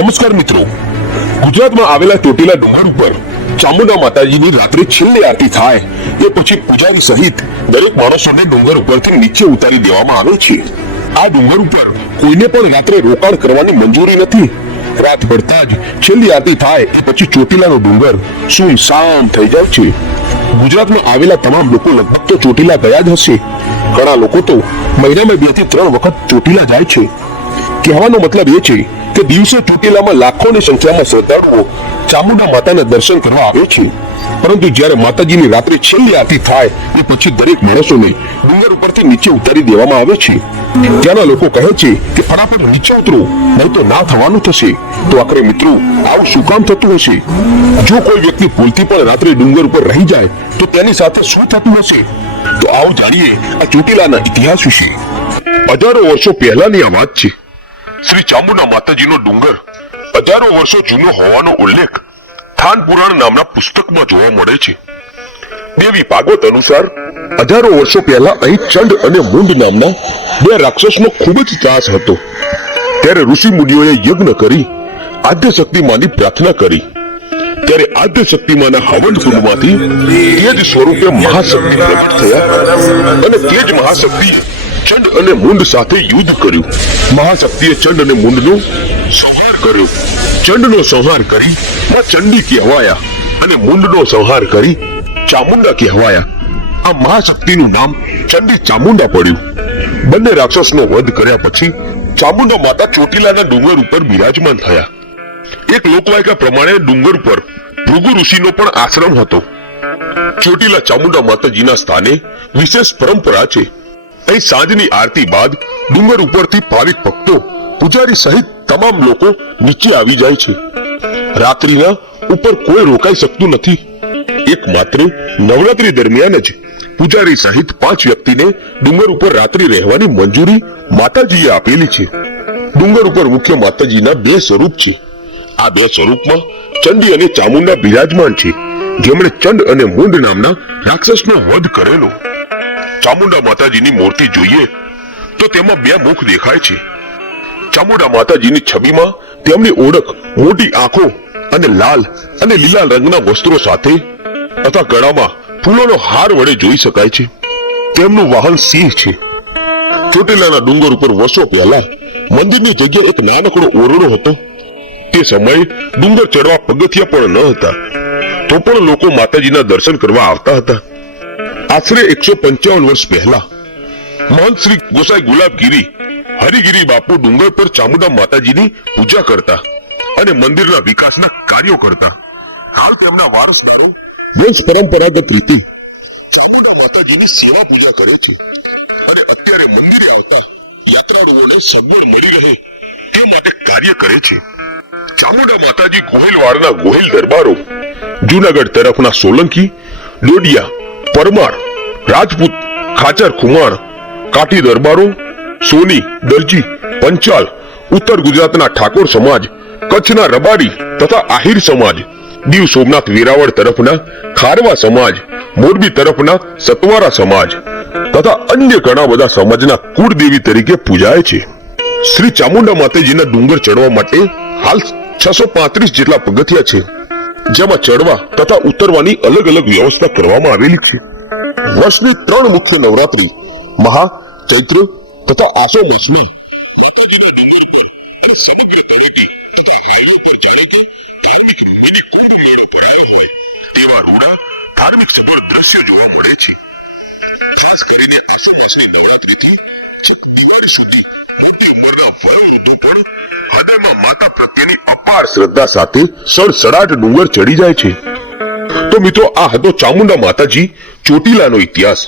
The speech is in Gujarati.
નમસ્કાર મિત્રો, ગુજરાતમાં આવેલા ચોટીલા ડુંગર ઉપર ચામુંડા માતાજીની રાત્રે છેલ્લી આરતી થાય એ પછી પૂજારી સહિત દરેક માણસોને ડુંગર ઉપરથી નીચે ઉતારી દેવામાં આવે છે। આ ડુંગર ઉપર કોઈને પણ રાત્રે રોકાણ કરવાની મંજૂરી નથી। રાત પડતા જ છેલ્લી આરતી થાય એ પછી ચોટીલાનો ડુંગર સુનસાન થઈ જાય છે। ગુજરાતમાં આવેલા તમામ લોકો લગભગ તો ચોટીલા ગયા જ હશે। ઘણા લોકો તો મહિનામાં 2 થી 3 વખત ચોટીલા જાય છે। કહેવાનો મતલબ એ છે કે દિવસે ચોટીલામાં લાખોની સંખ્યામાં શ્રદ્ધાળુઓ ચામુંડા માતાના દર્શન કરવા આવે છે, પરંતુ જ્યારે માતાજીની રાત્રે છેલ્લી આરતી થાય એ પછી દરેક માણસોને ડુંગર ઉપરથી નીચે ઉતારી દેવામાં આવે છે। ત્યાંના લોકો કહે છે કે ફટાફટ નીચે ઉતરો, નહીં તો ના થવાનું થશે। તો આખરે મિત્રો, આવું શું કામ થતું હશે? જો કોઈ વ્યક્તિ ભૂલથી પણ રાત્રે ડુંગર ઉપર રહી જાય તો તેની સાથે શું થતું હશે? તો આવો જાણીએ આ ચોટીલાના ઇતિહાસ વિશે। હજારો વર્ષો પહેલાની આ વાત છે। શ્રી ચામુંડા માતાજીનો ડુંગર હજારો વર્ષો જૂનો હોવાનો ઉલ્લેખ થાન પુરાણ નામના પુસ્તકમાં જોવા મળે છે। દેવી ભાગવત અનુસાર હજારો વર્ષો પહેલા અહીં ચંડ અને મુંડ નામના 2 રાક્ષસનો ખૂબ જ ત્રાસ હતો। ત્યારે ઋષિ મુનિઓએ યજ્ઞ કરી આદ્ય શક્તિમાની પ્રાર્થના કરી। ત્યારે આદ્ય શક્તિમાના હવન કુંડમાંથી તેજ સ્વરૂપે મહાશક્તિ પ્રગટ થયા અને તેજ મહાશક્તિએ ચંડ અને મુંડ સાથે યુદ્ધ કર્યું। મહાશક્તિએ ચંડ અને મુંડનો સંહાર કર્યો। ચંડનો સંહાર કરી ચંડી કહેવાયા અને મુંડનો સંહાર કરી ચામુંડા કહેવાયા। આ મહાશક્તિનું નામ ચંડી ચામુંડા પડ્યું। બંને રાક્ષસનો વધ કર્યા પછી ચામુંડા માતા ચોટીલાના ડુંગર ઉપર બિરાજમાન થયા। એક લોકવાયકા પ્રમાણે ડુંગર પર ભૃગુ ઋષિનો પણ આશ્રમ હતો। ચોટીલા ચામુંડા માતાજીના સ્થાને વિશેષ પરંપરા છે। અહીં સાંજની આરતી બાદ ડુંગર ઉપરથી ભાવિક ભક્તો, પૂજારી સહિત તમામ લોકો નીચે આવી જાય છે। રાત્રિના ઉપર કોઈ રોકાઈ શકતું નથી। એકમાત્ર નવરાત્રી દરમિયાન જ પૂજારી સહિત 5 વ્યક્તિને ડુંગર ઉપર રાત્રિ રહેવાની મંજૂરી માતાજીએ આપેલી છે। ડુંગર ઉપર મુખ્ય માતાજીના 2 સ્વરૂપ છે। આ 2 સ્વરૂપમાં ચંડી અને ચામુંડા બિરાજમાન છે, જેમણે ચંડ અને મુંડ નામના રાક્ષસનો વધ કરેલો। ચામુંડા માતાજીની મૂર્તિ જોઈએ તો તેમાં 2 મુખ દેખાય છે। ચામુંડા માતાજીની છબીમાં તેમની ઓળખ મોટી આંખો અને લાલ અને લીલા રંગના વસ્ત્રો સાથે તથા ગળામાં ફૂલોનો હાર વડે જોઈ શકાય છે। તેમનું વાહન સિંહ છે। ચોટીલાના ડુંગર ઉપર વર્ષો પહેલા મંદિરની જગ્યાએ એક નાનકડો ઓરડો હતો। તે સમયે ડુંગર ચડવા પગથિયા પણ ન હતા, તો પણ લોકો માતાજીના દર્શન કરવા આવતા હતા। આશરે 155 વર્ષ પહેલા મહંત શ્રી ગોસાઈ ગુલાબગીરી હરિગીરી બાપુ ડુંગર પર ચામુંડા માતાજીની પૂજા કરતા અને મંદિરના વિકાસના કાર્યો કરતા। હાલ તેમના વારસદારો વંશ પરંપરાગત રીતે ચામુંડા માતાજીની સેવા પૂજા કરે છે અને અત્યારે મંદિરે આવતા યાત્રાળુઓને સગવડ મળી રહે તે માટે કાર્ય કરે છે। ચામુંડા માતાજી ગોહિલવાડના ગોહિલ દરબારો, જૂનાગઢ તરફના સોલંકી, ડોડિયા, પરમાર, રાજપૂત, ખાચર, ખુમાણ, કાઠી દરબારો, સોની, દરજી, પંચાલ, ઉત્તર ગુજરાતના ઠાકોર સમાજ, કચ્છના રબારી તથા આહિર સમાજ, દીવ સોમનાથ વેરાવળ તરફના ખારવા સમાજ, મોરબી તરફના સતવારા સમાજ તથા અન્ય ઘણા બધા સમાજના કુળદેવી તરીકે પૂજાય છે। શ્રી ચામુંડા માતાજીના ડુંગર ચડવા માટે હાલ 635 જેટલા પગથિયા છે, જેમાં ચડવા તથા ઉતરવાની અલગ અલગ વ્યવસ્થા કરવામાં આવેલી છે। વર્ષની 3 મુખ્ય નવરાત્રી મહા, ચૈત્ર તથા આસો માસમાં માતાજીના ડુંગર પર સમગ્ર તળેટી તથા હાઈવે પર જાણે કે ધાર્મિક મિની કુંભ મેળો ભરાયો હોય તેવા રૂડા ધાર્મિક સભર દ્રશ્યો જોવા મળે છે। ખાસ કરીને આસો માસની નવરાત્રીથી છેક દિવાળી સુધી મોટી ઉંમરના વયોવૃદ્ધો પણ હૃદયમાં માતા પ્રત્યેની અપાર શ્રદ્ધા સાથે સડસડાટ ડુંગર ચડી જાય છે। તો મિત્રો, આ હતો ચામુંડા માતાજી ચોટીલાનો ઇતિહાસ।